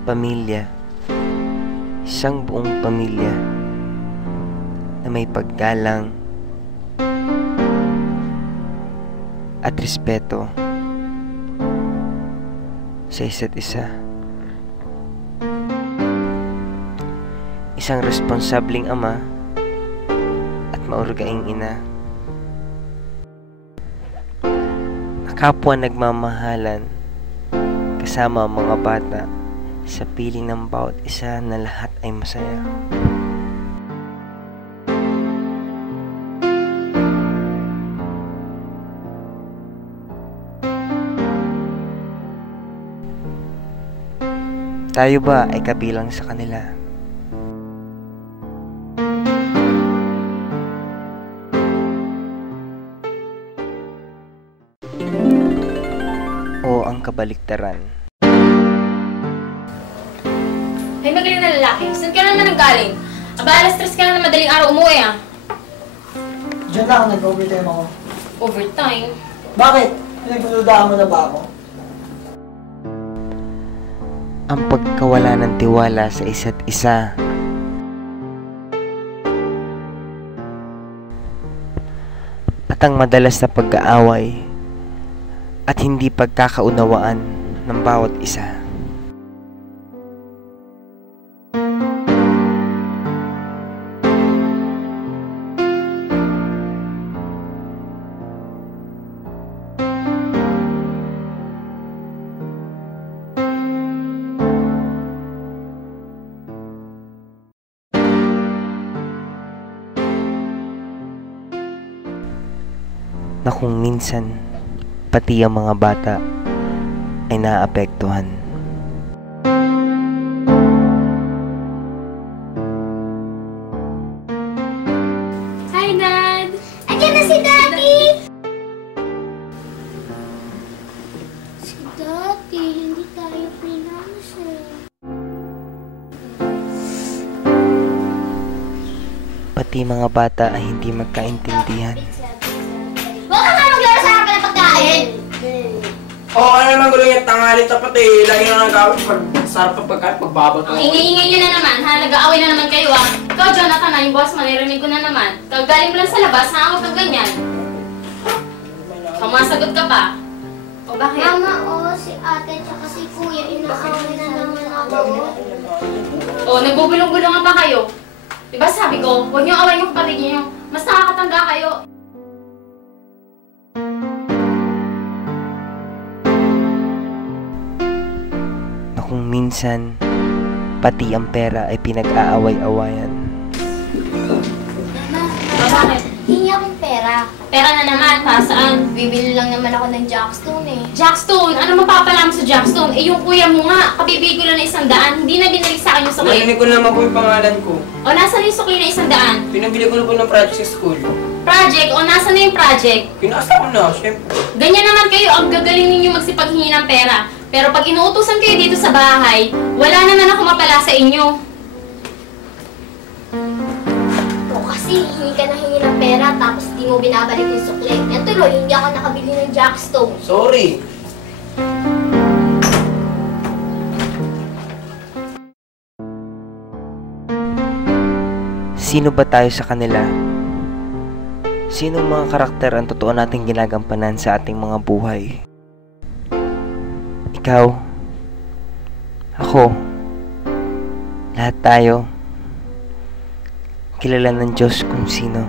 Pamilya. Isang buong pamilya na may paggalang at respeto sa isa't isa. Isang responsableng ama at maurgaing ina. Kapwa nagmamahalan kasama ang mga bata sa piling ng bawat isa na lahat ay masaya. Tayo ba ay kabilang sa kanila? O ang kabaliktaran? Ay, magaling na lalaki. Saan ka naman nanggaling? Aba, alas 3 ka na madaling araw umuwi ah. Diyan lang, nag-overtime ako. Overtime? Bakit? Pinagdududahan mo na ba ako? Ang pagkawala ng tiwala sa isa't isa. At ang madalas na pag-aaway at hindi pagkakaunawaan ng bawat isa. Na kung minsan pati ang mga bata ay naapektuhan. Hi, Dad! Andiyan na si Daddy! Si Daddy, hindi tayo pinansin. Pati mga bata ay hindi magkaintindihan. Huwag ka nga maglaro sa harapan ng pagkain! Oo, ano naman gulo yung tanghali tapat eh. Lagi na nagawin pag sarap ang pagkain, pagbabato. Ang ingay-ingay nyo na naman, ha? Nag-aaway na naman kayo, ha? Ikaw, Jonathan, ha? Yung boss mo, narinig ko na naman. Galing mo lang sa labas, ha? Huwag kang ganyan. Sumasagot ka pa. O bakit? Mama, si ate tsaka si kuya, inaaway na naman ako. O, nagbubulong-bulungan pa kayo. Diba sabi ko, huwag niyo awayin yung kapatid niyo. Mas nakakatanda kayo. Na kung minsan pati ang pera ay pinag-aaway-awayan. Mama, Bakit? hingi akong pera. Pera na naman, para saan? Bibili lang naman ako ng Jackstone eh. Jackstone! Ano mapapalam sa Jackstone? Eh, yung kuya mo nga, kabibig ko lang na 100. Hindi na binalik sa akin yung sukli. Narinig ko naman po yung pangalan ko. O, nasa yung sukli na 100? Pinabili ko na po ng project sa school. Project? O, nasa na yung project? Pinasa ko na, syempre. Ganyan naman kayo, ang gagaling ninyo magsipaghingi ng pera. Pero pag inuutusan kayo dito sa bahay, wala naman ako mapala sa inyo. Ito kasi, hingi ka na hingi ng pera tapos di mo binabalik yung sukli. Yan tuloy, hindi ako nakabili ng Jackstone. Sorry. Sino ba tayo sa kanila? Sinong mga karakter ang totoo nating ginagampanan sa ating mga buhay? Ikaw, ako, lahat tayo, kilala ng Diyos kung sino.